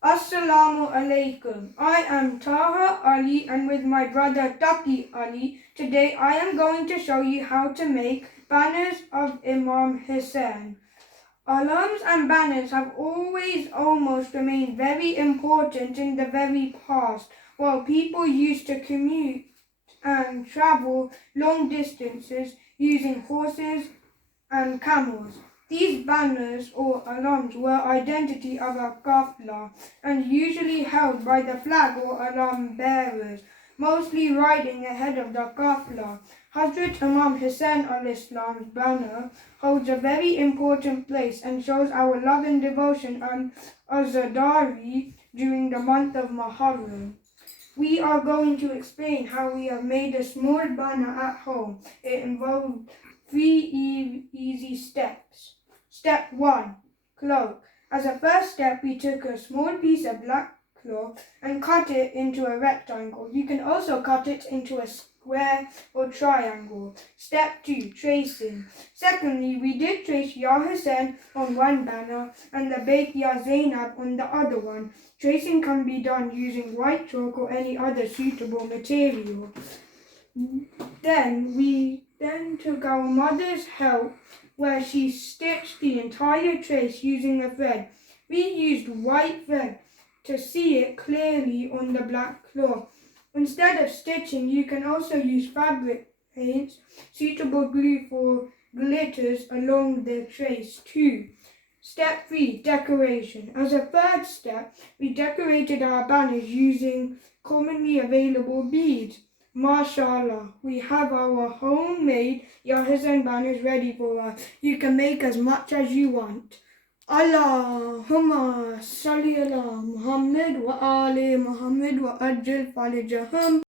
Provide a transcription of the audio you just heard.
Assalamu alaikum. I am Taha Ali and with my brother Taha Ali, today I am going to show you how to make banners of Imam Hussain. Alarms and banners have always almost remained very important in the very past, while people used to commute and travel long distances using horses and camels. These banners or alarms were identity of a kafla and usually held by the flag or alarm bearers, mostly riding ahead of the kafla. Hazrat Imam Hussain al-Islam's banner holds a very important place and shows our love and devotion and azadari during the month of Muharram. We are going to explain how we have made a small banner at home. It involved three easy steps. Step 1. Cloth. As a first step, we took a small piece of black cloth and cut it into a rectangle. You can also cut it into a square or triangle. Step 2. Tracing. Secondly, we did trace Ya Hussain on one banner and the Bait Ya Zainab on the other one. Tracing can be done using white chalk or any other suitable material. Then we took our mother's help where she stitched the entire trace using a thread. We used white thread to see it clearly on the black cloth. Instead of stitching, you can also use fabric paints, suitable glue for glitters along the trace too. Step 3. Decoration. As a third step, we decorated our banners using commonly available beads. MashaAllah, we have our homemade Ya Hussain banners ready for us. You can make as much as you want. Allahumma salli ala Muhammad wa ali Muhammad wa ajil falijahum.